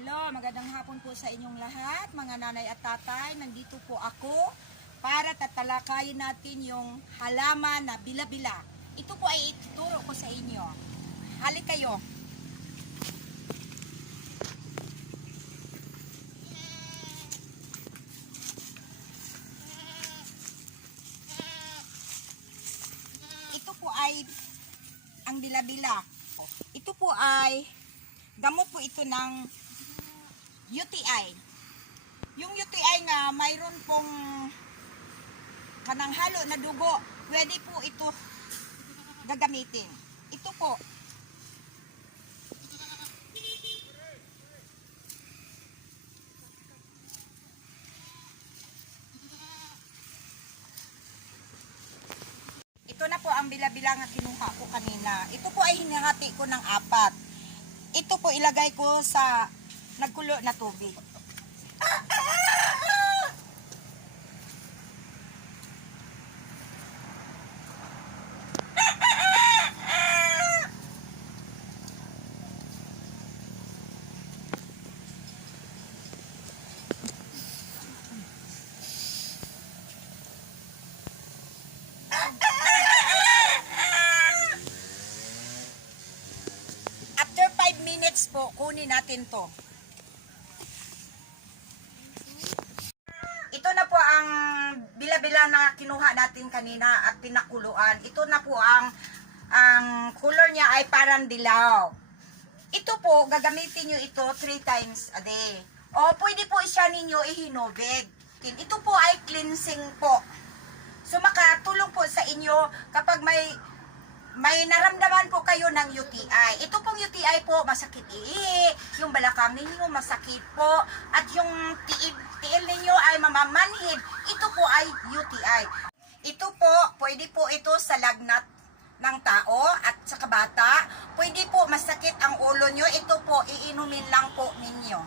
Hello, magandang hapon po sa inyong lahat, mga nanay at tatay. Nandito po ako para tatalakayin natin yung halaman na bila-bila. Ito po ay ituturo ko sa inyo. Halik kayo. Ito po ay ang bila-bila. Ito po ay gamot po ito ng UTI. Yung UTI nga mayroon pong kanang halo na dugo, pwede po ito gagamitin. Ito po. Ito na po ang bila-bila nga kinuha ko kanina. Ito po ay hinahati ko ng 4. Ito po ilagay ko sa nagkulo na tubig. After 5 minutes po, kunin natin to. Ito na po ang bila-bila na kinuha natin kanina at pinakuluan. Ito na po ang color niya ay parang dilaw. Ito po, gagamitin nyo ito 3 times a day. O pwede po siya ninyo ihinubig. Ito po ay cleansing po. So makatulong po sa inyo kapag may naramdaman po kayo ng UTI. Ito pong UTI po, masakit yung balakang ninyo masakit po, at yung tiil ninyo ay mamamanhid. Ito po ay UTI. Ito po, pwede po ito sa lagnat ng tao at sa kabata. Pwede po masakit ang ulo nyo. Ito po, iinumin lang po ninyo.